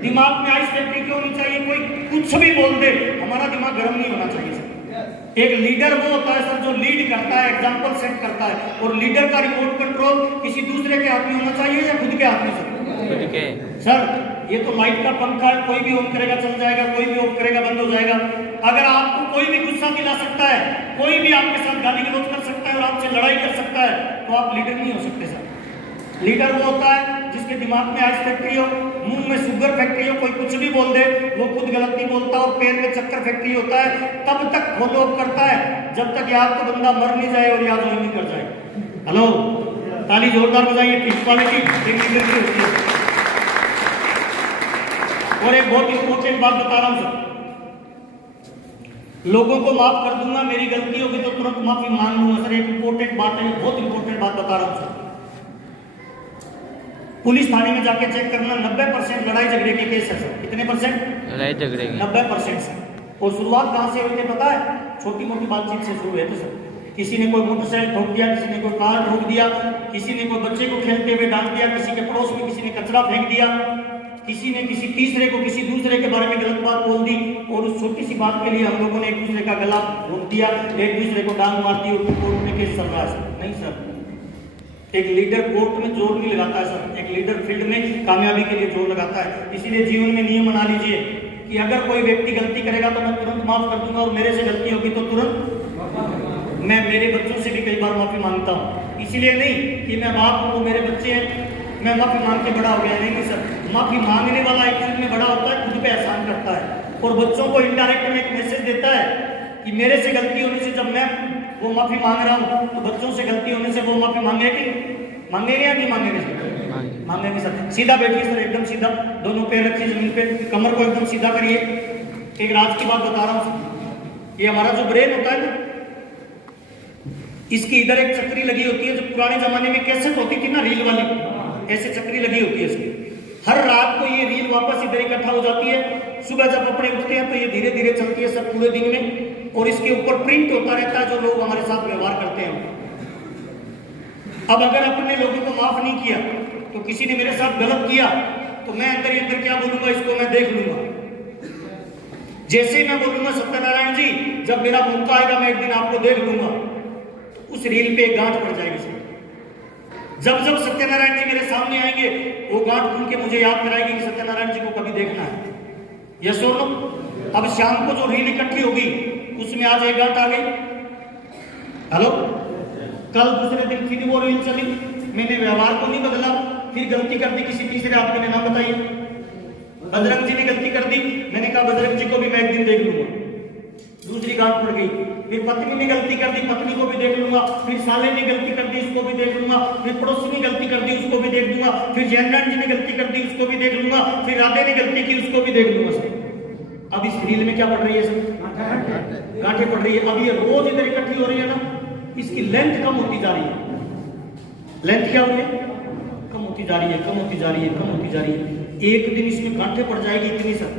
दिमाग में आइस फैक्ट्री क्यों होनी चाहिए, कोई कुछ भी बोल दे, हमारा दिमाग गर्म नहीं होना चाहिए सर। एक लीडर वो होता है सर जो लीड करता है, एग्जांपल सेट करता है, और लीडर का रिमोट कंट्रोल किसी दूसरे के हाथ में होना चाहिए या खुद के हाथ में सर? खुद के सर। ये तो लाइट का पंखा है, कोई भी ऑन करेगा चल जाएगा, कोई भी ऑफ करेगा बंद हो जाएगा। अगर आपको कोई भी गुस्सा दिला सकता है, कोई भी आपके साथ गाली गलौज कर सकता है और आपसे लड़ाई कर सकता है, तो आप लीडर नहीं हो सकते सर। लीडर वो होता है जिसके दिमाग में आइस फैक्ट्री हो, मुंह में शुगर फैक्ट्री हो, कोई कुछ भी बोल दे वो खुद गलत नहीं बोलता, और पैर में चक्कर फैक्ट्री होता है, तब तक फॉलो अप करता है जब तक या तो बंदा मर नहीं जाए और या ज्वाइन नहीं कर जाए। हेलो, ताली जोरदार बजाइए, क्वालिटी एक लीडर की होती है। और एक बहुत इंपॉर्टेंट बात बता रहा हूं सर, लोगों को माफ कर दूंगा, मेरी गलती होगी तो तुरंत माफी मांग लूंगा सर। एक इंपॉर्टेंट बात है, बहुत इंपॉर्टेंट बात बता रहा हूं सर। पुलिस थाने में जाके चेक करना, 90% लड़ाई झगड़े के केस है सर। कितने परसेंट लड़ाई झगड़े? 90% सर। और शुरुआत कहां से हुई पता है? छोटी मोटी बातचीत से शुरू है तो सर। किसी ने कोई मोटरसाइकिल ठोक दिया, किसी ने कोई कार ठोक दिया, किसी ने कोई बच्चे को खेलते हुए डांट दिया, किसी के पड़ोस में किसी ने कचरा फेंक दिया, किसी ने किसी तीसरे को किसी दूसरे के बारे में गलत बात बोल दी, और उस छोटी सी बात के लिए हम लोगों ने एक दूसरे का गला घोंट दिया, एक दूसरे को डांग मार दी, और कोर्ट में केस चल रहा है सर। नहीं सर, एक लीडर कोर्ट में जोर नहीं लगाता है सर, एक लीडर फील्ड में कामयाबी के लिए जोर लगाता है। इसीलिए जीवन में नियम बना लीजिए कि अगर कोई व्यक्ति गलती करेगा तो मैं तुरंत माफ कर दूंगा, और मेरे से गलती होगी तो तुरंत मैं मेरे बच्चों से भी कई बार माफी मांगता हूँ। इसीलिए नहीं कि मैं बाप हूँ, वो मेरे बच्चे हैं, मैं माफी मांग के बड़ा हो गया, नहीं सर। माफी मांगने वाला एक्चुअली में बड़ा होता है, खुद पे एहसान करता है, और बच्चों को इनडायरेक्ट में एक मैसेज देता है कि मेरे से गलती होने से जब मैं वो माफी मांग रहा हूँ तो बच्चों से गलती होने से वो माफी मांगेंगे या नहीं मांगेंगे सर? मांगेंगे सर। सीधा बैठिए सर, एकदम सीधा, दोनों पैर रखिए जमीन पे, कमर को एकदम सीधा करिए। एक राज की बात बता रहा हूँ सर, ये हमारा जो ब्रेन होता है ना, इसकी इधर एक चक्री लगी होती है, जो पुराने जमाने में कैसेट होती थी ना रील वाली, ऐसे चक्री लगी होती है इसकी। हर रात को ये रील वापस इधर इकट्ठा हो जाती है, सुबह जब अपने उठते हैं तो ये धीरे धीरे चलती है सर पूरे दिन में, और इसके ऊपर प्रिंट होता रहता है जो लोग हमारे साथ व्यवहार करते हैं। अब अगर अपने लोगों को माफ नहीं किया तो किसी ने मेरे साथ गलत किया तो मैं अंदर ही अंदर क्या बोलूंगा, इसको मैं देख लूंगा। जैसे मैं बोलूंगा सत्यनारायण जी जब मेरा मौका आएगा मैं एक दिन आपको देख लूंगा, उस रील पे एक गांठ पड़ जाएगी सर। जब जब सत्यनारायण जी मेरे सामने आएंगे वो गांठ खुल के मुझे याद कराएगी कि सत्यनारायण जी को कभी देखना है। यस और नो? अब शाम को जो रील इकट्ठी होगी उसमें आज एक गांठ आ गई, हेलो, कल दूसरे दिन फिर वो रील चली, मैंने व्यवहार को नहीं बदला, फिर गलती कर दी किसी तीसरे आदमी ने, नाम बताइए, बजरंग जी ने गलती कर दी, मैंने कहा बजरंग जी को भी मैं एक दिन देख लूंगा, दूसरी गांठ पड़ गई। फिर पत्नी ने गलती कर दी, पत्नी को भी देख लूंगा, फिर साले ने गलती कर दी, उसको भी देख लूंगा, फिर पड़ोसी ने गलती कर दी, उसको भी देख लूंगा, फिर जयनारायण जी ने गलती कर दी, उसको भी देख लूंगा, फिर राधे ने गलती की, उसको भी देख लूंगा सर। अब इस रील में क्या पड़ रही है सर? गांठें पड़ रही है। अब ये रोज इधर इकट्ठी हो रही है ना, इसकी लेंथ कम होती जा रही है। लेंथ क्या हो रही है? कम होती जा रही है, कम होती जा रही है, कम होती जा रही है। एक दिन इसमें गांठें पड़ जाएगी इतनी सर,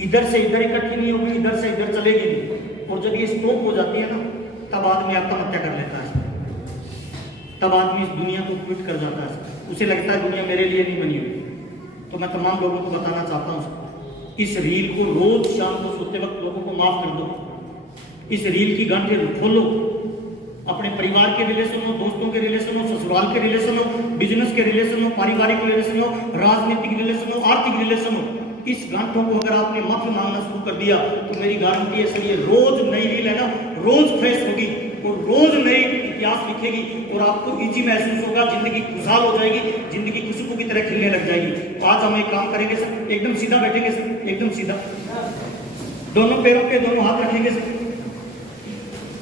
इधर से इधर इकट्ठी नहीं होगी, इधर से इधर चलेगी नहीं, और जब ये स्टॉप हो जाती है ना तब आदमी आत्महत्या कर लेता है, तब आदमी इस दुनिया को क्विट कर जाता है, उसे लगता है दुनिया मेरे लिए नहीं बनी हुई। तो मैं तमाम लोगों को बताना चाहता हूँ इस रील को रोज शाम को सोते वक्त लोगों को माफ कर दो। इस रील की गांठें खोलो, अपने परिवार के रिलेशन हो, दोस्तों के रिलेशन हो, ससुराल के रिलेशन हो, बिजनेस के रिलेशन हो, पारिवारिक रिलेशन हो, राजनीतिक रिलेशन हो, आर्थिक रिलेशन हो, इस गांठों को अगर आपने माफी मांगना शुरू कर दिया तो मेरी गारंटी है सर, ये रोज नई रील है ना, रोज फ्रेश होगी और रोज नई इतिहास लिखेगी और आपको इजी महसूस होगा, जिंदगी खुशहाल हो जाएगी, जिंदगी खुशबू की तरह खिलने लग जाएगी। तो आज हम एक काम करेंगे सर, एकदम सीधा बैठेंगे सर, एकदम सीधा, दोनों पैरों पे दोनों हाथ रखेंगे सर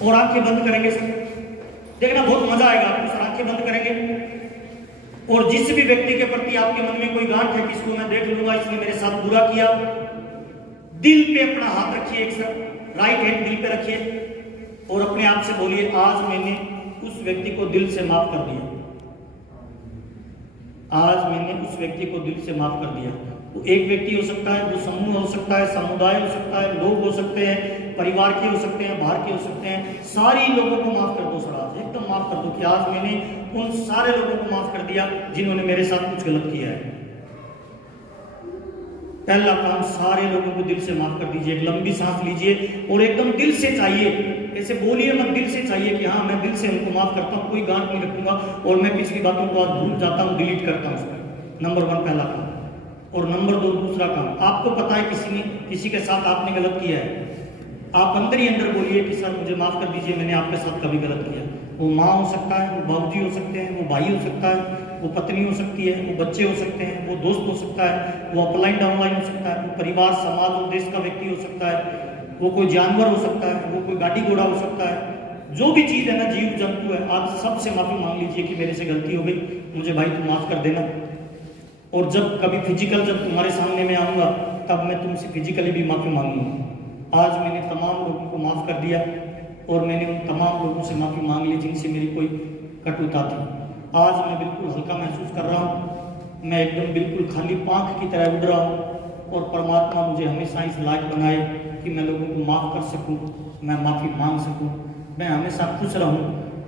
और आंखें बंद करेंगे सर। देखना बहुत मजा आएगा आपको सर। आंखें बंद करेंगे और जिस भी व्यक्ति के प्रति आपके मन में कोई गांठ है कि इसको मैं देख लूंगा, इसने मेरे साथ बुरा किया, दिल पे अपना हाथ रखिए एक सर, राइट हैंड दिल पे रखिए और अपने आप से बोलिए, आज मैंने उस व्यक्ति को दिल से माफ कर दिया। आज मैंने उस व्यक्ति को दिल से माफ कर दिया। वो एक व्यक्ति हो सकता है, वो समूह हो सकता है, समुदाय हो सकता है, लोग हो सकते हैं, परिवार के हो सकते हैं, बाहर के हो सकते हैं। सारी लोगों को माफ कर दो सर, आज एकदम माफ कर दो कि आज मैंने उन सारे लोगों को माफ कर दिया जिन्होंने मेरे साथ कुछ गलत किया है। पहला काम, सारे लोगों को दिल से माफ कर दीजिए। एक लंबी सांस लीजिए और एकदम दिल से चाहिए, ऐसे बोलिए मत, दिल से चाहिए कि हाँ मैं दिल से उनको माफ करता हूँ, कोई गांठ नहीं रखूंगा और मैं पिछली बातों को आज भूल जाता हूँ, डिलीट करता हूँ। नंबर 1 पहला काम। और नंबर 2 दूसरा काम, आपको पता है किसी के साथ आपने गलत किया है, आप अंदर ही अंदर बोलिए कि सर मुझे माफ कर दीजिए, मैंने आपके साथ कभी गलत किया। वो माँ हो सकता है, वो बाबूजी हो सकते हैं, वो भाई हो सकता है, वो पत्नी हो सकती है, वो बच्चे हो सकते हैं, वो दोस्त हो सकता है, वो अपलाइन डाउनलाइन हो सकता है, वो परिवार समाज और देश का व्यक्ति हो सकता है, वो कोई जानवर हो सकता है, वो कोई गाड़ी घोड़ा हो सकता है। जो भी चीज़ है ना, जीव जंतु है, आप सबसे माफी मांग लीजिए कि मेरे से गलती हो गई, मुझे भाई तुम माफ कर देना। और जब कभी फिजिकल जब तुम्हारे सामने मैं आऊँगा तब मैं तुमसे फिजिकली भी माफी मांगूंगा। आज मैंने तमाम लोगों को माफ कर दिया और मैंने उन तमाम लोगों से माफी मांग ली जिनसे मेरी कोई कटुता थी। आज मैं बिल्कुल हल्का महसूस कर रहा हूँ, मैं एकदम बिल्कुल खाली पांख की तरह उड़ रहा हूँ और परमात्मा मुझे हमेशा इस लायक बनाए कि मैं लोगों को माफ कर सकूँ, मैं माफी मांग सकूँ, मैं हमेशा खुश रहूँ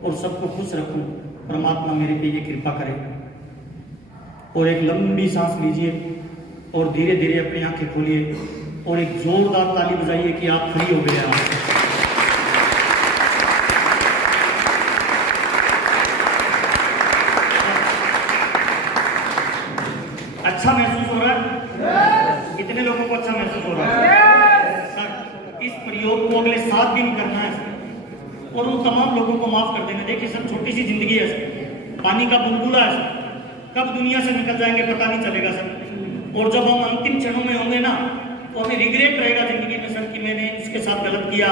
और सबको खुश रखूँ। परमात्मा मेरे पे ये कृपा करे। और एक लंबी सांस लीजिए और धीरे धीरे अपनी आंखें खोलिए और एक जोरदार ताली बजाइए कि आप फ्री हो गए। अच्छा महसूस हो रहा है? कितने लोगों को अच्छा महसूस हो रहा है? सर इस प्रयोग को अगले 7 दिन करना है सर और उन तमाम लोगों को माफ कर देना। देखिए सर, छोटी सी जिंदगी है सर, पानी का बुलबुला है सर, कब दुनिया से निकल जाएंगे पता नहीं चलेगा सर। और जब हम अंतिम क्षणों में होंगे ना तो हमें रिग्रेट रहेगा जिंदगी में सर कि मैंने उसके साथ गलत किया,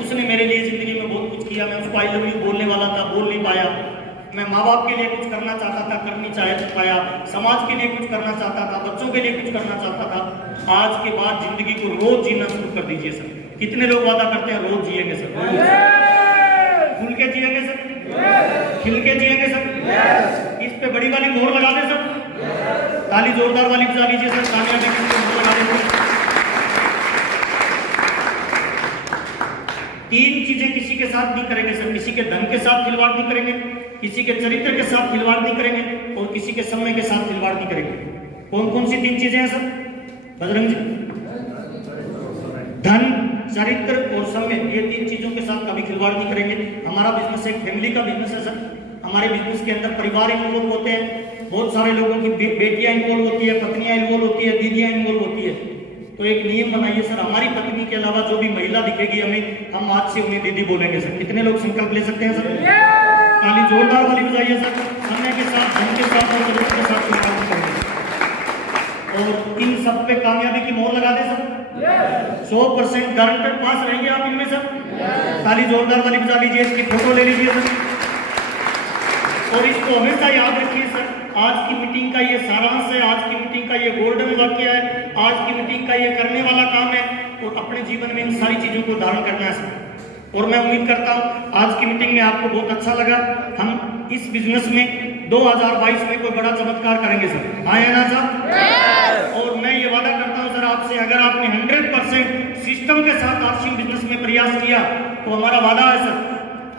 उसने मेरे लिए जिंदगी में बहुत कुछ किया, मैं उसको आई लव यू बोलने वाला था, बोल नहीं पाया, मैं माँ बाप के लिए कुछ करना चाहता था, कर नहीं पाया, समाज के लिए कुछ करना चाहता था, बच्चों के लिए कुछ करना चाहता था। आज के बाद जिंदगी को रोज जीना शुरू कर दीजिए सर। कितने लोग वादा करते हैं रोज जिएंगे सर? खुल के जिएंगे सर, खिल के जिएंगे सर। इस पे बड़ी वाली मोहर लगा दे सर, ताली जोरदार वाली बजा लीजिए सर, कामयाबी की मोहर लगा दीजिए। 3 चीजें किसी के साथ नहीं करेंगे सर, किसी के धन के साथ खिलवाड़ नहीं करेंगे, किसी के चरित्र के साथ खिलवाड़ नहीं करेंगे और किसी के समय के साथ खिलवाड़ नहीं करेंगे। कौन कौन सी 3 चीजें हैं सर बजरंग जी? धन, चरित्र और समय, ये 3 चीजों के साथ कभी खिलवाड़ नहीं करेंगे। हमारा बिजनेस एक फैमिली का बिजनेस है सर। हमारे बिजनेस के अंदर परिवार इन्वॉल्व होते हैं, बहुत सारे लोगों की बेटियां इन्वॉल्व होती है, पत्नियां इन्वॉल्व होती है, दीदियां इन्वॉल्व होती है। तो एक नियम बनाइए सर, हमारी पत्नी के अलावा जो भी महिला दिखेगी हमें, हम आज से उन्हें दीदी बोलेंगे सर। कितने लोग संकल्प ले सकते हैं सर? ताली जोरदार वाली बजाइए सर। समय के साथ, धन के साथ और जरूरत के साथ संकल्प करेंगे और इन सब पे कामयाबी की मोहर लगा दे सर। 100% गारंटेड पास रहेंगे आप इनमें सर। ताली जोरदार वाली बजा लीजिए, इसकी फोटो ले लीजिए सर और इसको हमेशा याद रखिए सर। आज की मीटिंग का ये सारांश है, आज की मीटिंग का ये गोल्डन वाक्य है, आज की मीटिंग का ये करने वाला काम है और अपने जीवन में इन सारी चीजों को धारण करना है सर। और मैं उम्मीद करता हूँ आज की मीटिंग में आपको बहुत अच्छा लगा। हम इस बिजनेस में 2022 में कोई बड़ा चमत्कार करेंगे सर, आए ना सर? और मैं ये वादा करता हूँ सर आपसे, अगर आपने 100% सिस्टम के साथ आर्शिंग बिजनेस में प्रयास किया तो हमारा वादा है सर,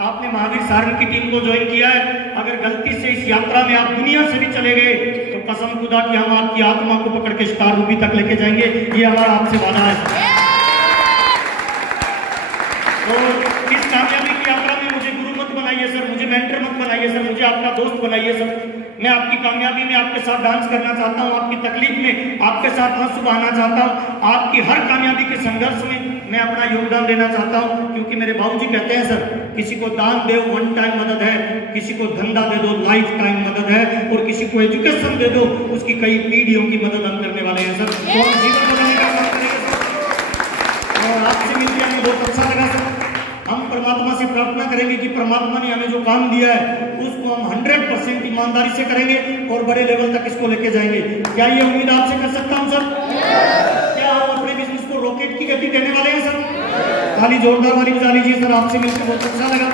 आपने महावीर सारंग की टीम को ज्वाइन किया है, अगर गलती से इस यात्रा में आप दुनिया से भी चले गए तो कसम खुदा कि हम आपकी आत्मा को पकड़ के स्टार रूबी तक लेके जाएंगे। ये हमारा आपसे वादा है। और इस कामयाबी की यात्रा में मुझे गुरु मत बनाइए सर, मुझे मेंटर मत बनाइए सर, मुझे आपका दोस्त बनाइए सर। मैं आपकी कामयाबी में आपके साथ डांस करना चाहता हूँ, आपकी तकलीफ में आपके साथ आंसू बहाना चाहता हूँ, आपकी हर कामयाबी के संघर्ष में मैं अपना योगदान देना चाहता हूँ। क्योंकि मेरे बाबूजी कहते हैं सर किसी को दान दे वन टाइम मदद है, किसी को धंधा दे दो लाइफ टाइम मदद है, और किसी को एजुकेशन दे दो उसकी कई पीढ़ियों की मदद हम करने वाले हैं सर। तो हम जीवन बदलने का काम करेंगे सर। और आपसे मिलकर हमें बहुत अच्छा लगा सर। हम परमात्मा से प्रार्थना करेंगे कि परमात्मा ने हमें जो काम दिया है उसको हम 100% ईमानदारी से करेंगे और बड़े लेवल तक इसको लेके जाएंगे। क्या ये उम्मीद आपसे कर सकता हूं सर? क्या हम अपने बिजनेस को रॉकेट की गति देने वाले हैं सर? ताली जोरदार वाली बजा लीजिए सर। आपसे मिलकर बहुत अच्छा लगा।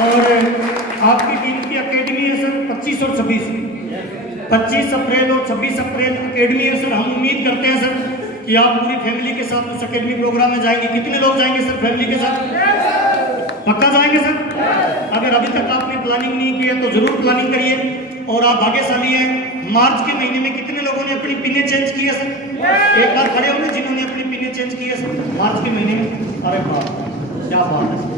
और आपकी टीम की अकेडमी है सर 25 और 26 अप्रैल और 26 अप्रैल अकेडमी है सर। हम उम्मीद करते हैं सर कि आप पूरी फैमिली के साथ उस अकेडमी प्रोग्राम में जाएंगे। कितने लोग जाएंगे सर फैमिली के साथ? पक्का जाएंगे सर? अगर अभी तक आपने प्लानिंग नहीं की है तो जरूर प्लानिंग करिए। और आप भाग्यशाली हैं। मार्च के महीने में कितने लोगों ने अपनी पिने चेंज की है सर? एक बार खड़े होंगे जिन्होंने अपनी पिने चेंज की है सर मार्च के महीने में। अरे बाप क्या बात है सर,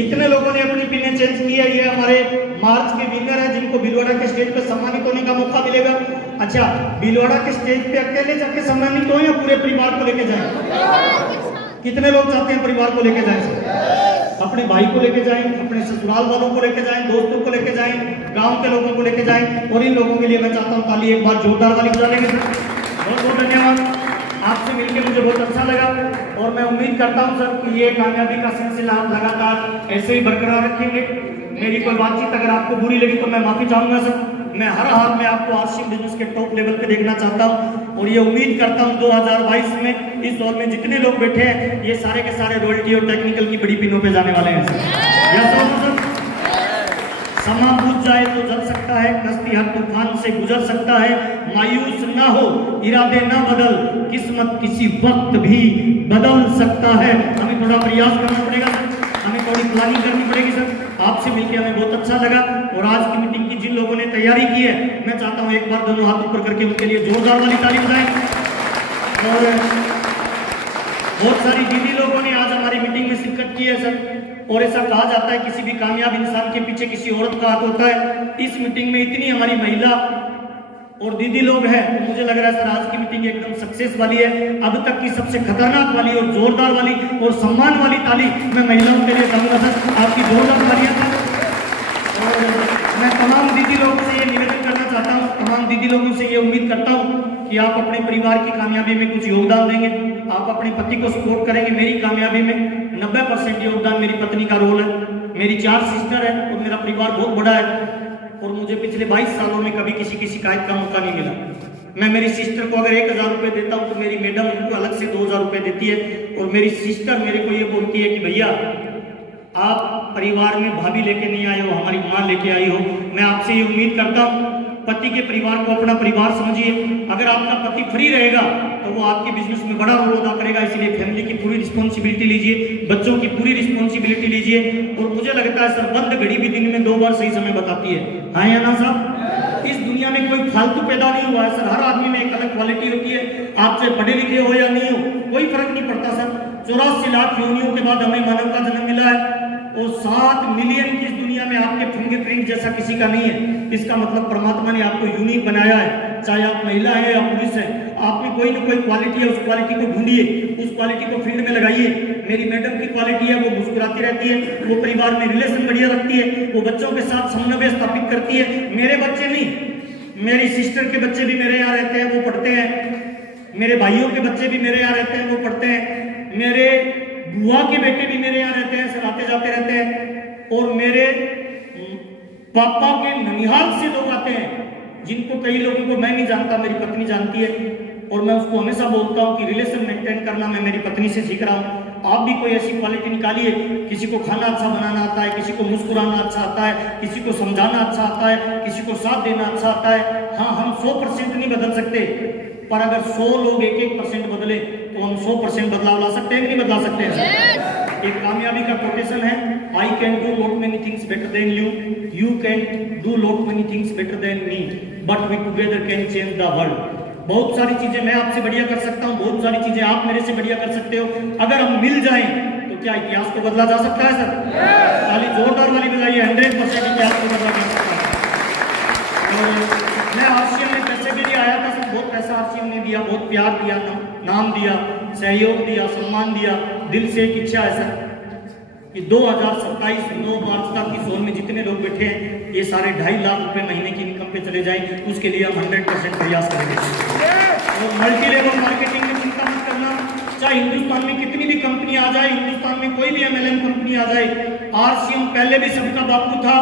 इतने लोगों ने अपनी पिने चेंज की है। ये हमारे मार्च के विनर है जिनको भीलवाड़ा के स्टेज पे सम्मानित होने का मौका मिलेगा। अच्छा, भीलवाड़ा के स्टेज पे अकेले जाके सम्मानित हो या पूरे परिवार को लेके जाएं? कितने लोग चाहते हैं परिवार को लेके जाएं? अपने भाई को लेके जाएं, अपने ससुराल वालों को लेके जाएं, दोस्तों को लेके जाएं, गांव के लोगों को लेके जाएं। और इन लोगों के लिए मैं चाहता हूं ताली एक बार जोरदार वाली बजा देंगे सर। बहुत बहुत धन्यवाद। आपसे मिलकर मुझे बहुत अच्छा लगा और मैं उम्मीद करता हूं सर कि ये कामयाबी का सिलसिला आप लगातार ऐसे ही बरकरार रखेंगे। मेरी कोई बातचीत अगर आपको बुरी लगी तो मैं माफी चाहूंगा सर। मैं हर हाल में आपको आरसीएम बिजनेस के टॉप लेवल पे देखना चाहता हूं और ये उम्मीद करता हूं 2022 में इस दौर में जितने लोग बैठे हैं ये सारे के सारे रॉयल्टी और टेक्निकल की बड़ी पिनों पे जाने वाले हैं सर। समा बुझ जाए तो जल सकता है, कश्ती हर तूफान से गुजर सकता है। मायूस ना हो, इरादे ना बदल, किस्मत किसी वक्त भी बदल सकता है। हमें थोड़ा प्रयास करना पड़ेगा सर, हमें थोड़ी प्लानिंग करनी पड़ेगी सर। आपसे मिलकर हमें बहुत अच्छा लगा और आज की मीटिंग की जिन लोगों ने तैयारी की है मैं चाहता हूं एक बार दोनों हाथ ऊपर करके उनके लिए जोरदार वाली ताली बजाएं। और बहुत सारी दीदी लोगों ने आज हमारी मीटिंग में शिरकत की है सर। और ऐसा कहा जाता है किसी भी कामयाब इंसान के पीछे किसी औरत का हाथ होता है। इस मीटिंग में इतनी हमारी महिला और दीदी लोग हैं, मुझे लग रहा है सर आज की मीटिंग एकदम सक्सेस वाली है। अब तक की सबसे खतरनाक वाली और जोरदार वाली और सम्मान वाली ताली मैं महिलाओं के लिए चाहूंगा सर। आपकी जोरदार तालियां सर। और मैं तमाम दीदी लोगों से ये निवेदन करना चाहता हूँ, तमाम दीदी लोगों से ये उम्मीद करता हूँ कि आप अपने परिवार की कामयाबी में कुछ योगदान देंगे, आप अपने पति को सपोर्ट करेंगे। मेरी कामयाबी में 90% योगदान मेरी पत्नी का रोल है। मेरी 4 सिस्टर है और मेरा परिवार बहुत बड़ा है और मुझे पिछले 22 सालों में कभी किसी की शिकायत का मौका नहीं मिला। मैं मेरी सिस्टर को अगर 1000 रुपये देता हूँ तो मेरी मैडम उनको अलग से 2000 रुपये देती है। और मेरी सिस्टर मेरे को ये बोलती है कि भैया आप परिवार में भाभी लेके नहीं आए हो, हमारी माँ लेके आई हो। मैं आपसे ये उम्मीद करता हूँ पति के परिवार को अपना परिवार समझिए। अगर आपका पति फ्री रहेगा तो वो आपके बिजनेस में बड़ा रोल अदा करेगा। इसलिए फैमिली की पूरी रिस्पॉन्सिबिलिटी लीजिए, बच्चों की पूरी रिस्पॉन्सिबिलिटी लीजिए। और मुझे लगता है सर बंद घड़ी भी दिन में 2 बार सही समय बताती है। हाँ या ना साहब? इस दुनिया में कोई फालतू पैदा नहीं हुआ है सर। हर आदमी में एक अलग क्वालिटी होती है। आप चाहे पढ़े लिखे हो या नहीं हो कोई फर्क नहीं पड़ता सर। 84 लाख योनियों के बाद हमें मानव का जन्म मिला है और 7 मिलियन की इस दुनिया में आपके फिंगरप्रिंट जैसा किसी का नहीं है। इसका मतलब परमात्मा ने आपको यूनिक बनाया है। चाहे आप महिला है या पुरुष है, आप में कोई ना कोई क्वालिटी है। उस क्वालिटी को ढूंढिए, उस क्वालिटी को फील्ड में लगाइए। मेरी मैडम की क्वालिटी है वो मुस्कुराती रहती है, वो परिवार में रिलेशन बढ़िया रखती है, वो बच्चों के साथ समन्वय स्थापित करती है। मेरे बच्चे नहीं, मेरी सिस्टर के बच्चे भी मेरे यहाँ रहते हैं, वो पढ़ते हैं। मेरे भाइयों के बच्चे भी मेरे यहाँ रहते हैं, वो पढ़ते हैं। मेरे बुआ के बेटे भी मेरे यहाँ रहते हैं, सर आते जाते रहते हैं। और मेरे पापा के ननिहाल से लोग आते हैं जिनको कई लोगों को मैं नहीं जानता, मेरी पत्नी जानती है। और मैं उसको हमेशा बोलता हूँ कि रिलेशन मेंटेन करना मैं मेरी पत्नी से सीख रहा हूँ। आप भी कोई ऐसी क्वालिटी निकालिए। किसी को खाना अच्छा बनाना आता है, किसी को मुस्कुराना अच्छा आता है, किसी को समझाना अच्छा आता है, किसी को साथ देना अच्छा आता है। हाँ, हम 100% नहीं बदल सकते, पर अगर 100 लोग 1-1% बदले तो हम 100% बदलाव ला सकते हैं कि नहीं बदला सकते हैं? एक कामयाबी का कोटेशन है, I can do lot many things better than you, you can do lot many things better than me, but we together can change the world. बहुत सारी चीजें मैं आपसे बढ़िया कर सकता हूँ, बहुत सारी चीजें आप मेरे से बढ़िया कर सकते हो। अगर हम मिल जाएं तो क्या इतिहास को बदला जा सकता है सर? ताली जोरदार वाली बजाइए। 100% इतिहास को बदला जा सकता है। मैं आरसीएम में पैसे के लिए आया था सर, बहुत पैसा आरसीएम ने दिया, बहुत प्यार दिया, नाम दिया, सहयोग दिया, सम्मान दिया। दिल से एक इच्छा है सर, कि 2027 9 मार्च तक की जोन में जितने लोग बैठे हैं ये सारे 2.5 लाख रुपए महीने की इनकम पे चले जाएं, उसके लिए हम 100% प्रयास करेंगे। और मल्टी लेवल मार्केटिंग में चिंता मत करना, चाहे हिंदुस्तान में कितनी भी कंपनी आ जाए, हिंदुस्तान में कोई भी MLM कंपनी आ जाए, RCM पहले भी सबका बापू था,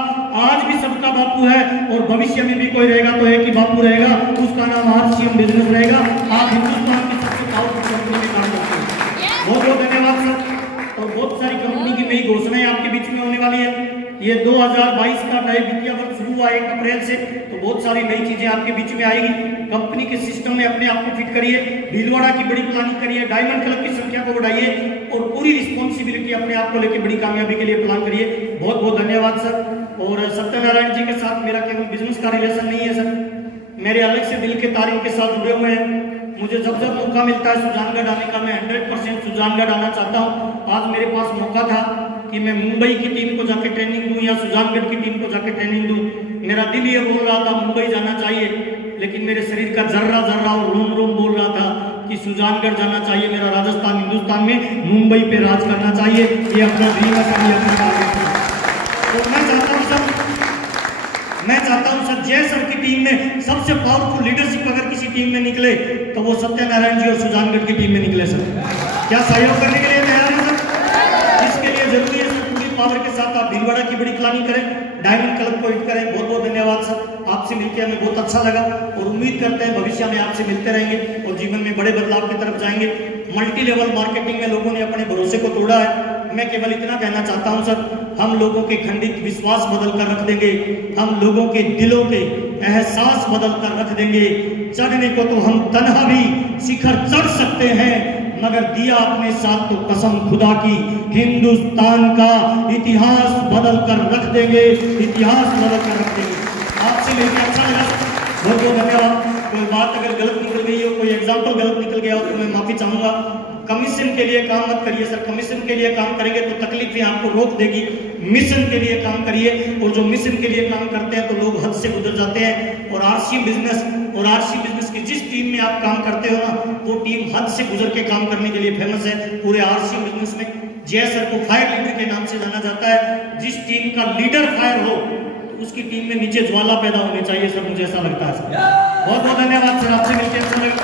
आज भी सबका बापू है और भविष्य में भी कोई रहेगा तो एक ही बापू रहेगा, उसका नाम RCM बिजनेस रहेगा। आप हिंदुस्तान की सबसे पावरफुल कंपनी में काम करते हैं। बहुत बहुत धन्यवाद सर। और बहुत सारी कंपनी की नई घोषणाएं आपके बीच में होने वाली है। ये 2022 का नया वित्तीय वर्ष शुरू हुआ 1 अप्रैल से, तो बहुत सारी नई चीजें आपके बीच में आएगी। कंपनी के सिस्टम में अपने आप को फिट करिए, भीलवाड़ा की बड़ी प्लानिंग करिए, डायमंड क्लब की संख्या को बढ़ाइए और पूरी रिस्पॉन्सिबिलिटी अपने आप को लेकर बड़ी कामयाबी के लिए प्लान करिए। बहुत बहुत धन्यवाद सर। और सत्यनारायण जी के साथ मेरा केवल बिजनेस का रिलेशन नहीं है सर, मेरे अलग से दिल के तार इनके साथ जुड़े हुए हैं। मुझे जब जब मौका मिलता है सुजानगढ़ आने का, मैं 100% सुजानगढ़ आना चाहता हूँ। आज मेरे पास मौका था कि मैं मुंबई की टीम को जाके ट्रेनिंग दूं या सुजानगढ़ की टीम को जाके ट्रेनिंग दूं। मेरा दिल ये बोल रहा था मुंबई जाना चाहिए, लेकिन मेरे शरीर का जर्रा जर्रा और रोम रोम बोल रहा था कि सुजानगढ़ जाना चाहिए। मेरा राजस्थान हिंदुस्तान में मुंबई पे राज करना चाहिए, ये अपना ड्रीम है सर, ये अपना टारगेट है। तो मैं चाहता हूँ सर जय सर की टीम में सबसे पावरफुल लीडरशिप अगर किसी टीम में निकले तो वो सत्यनारायण जी और सुजानगढ़ की टीम में निकले सर। क्या सहयोग करने के लिए तैयार है सर? इसके लिए जरूरी है सर पूरी पावर के साथ आप भीलवाड़ा की बड़ी प्लानिंग करें, डायमंड क्लब को हिट करें। बहुत बहुत धन्यवाद सर, आपसे मिलकर हमें बहुत अच्छा लगा और उम्मीद करते हैं भविष्य में आपसे मिलते रहेंगे और जीवन में बड़े बदलाव की तरफ जाएंगे। मल्टी लेवल मार्केटिंग में लोगों ने अपने भरोसे को तोड़ा है। मैं केवल इतना कहना चाहता हूं सर, हम लोगों के खंडित विश्वास बदल कर रख देंगे, हम लोगों के दिलों के एहसास बदल कर रख देंगे। चढ़ने को तो हम तन्हा भी शिखर चढ़ सकते हैं, मगर दिया अपने साथ तो कसम खुदा की हिंदुस्तान का इतिहास बदल कर रख देंगे, इतिहास बदल कर रख देंगे। आपसे मिलकर अच्छा लगा, बहुत बहुत धन्यवाद। कोई बात अगर गलत निकल गई हो, कोई एग्जाम्पल गलत निकल गया हो तो मैं माफी चाहूंगा। कमीशन के लिए काम मत करिए सर, कमीशन के लिए काम करेंगे तो तकलीफें आपको रोक देगी। मिशन के लिए काम करिए, और जो मिशन के लिए काम करते हैं तो लोग हद से गुजर जाते हैं। और आरसी बिजनेस की जिस टीम में आप काम करते हो ना, वो टीम हद से गुजर के काम करने के लिए फेमस है पूरे आरसी बिजनेस में। जय सर को फायर लीडर के नाम से जाना जाता है। जिस टीम का लीडर फायर हो तो उसकी टीम में नीचे ज्वाला पैदा होनी चाहिए सर, मुझे ऐसा लगता है सर। बहुत बहुत धन्यवाद सर, आपसे मिलकर अच्छा लगा।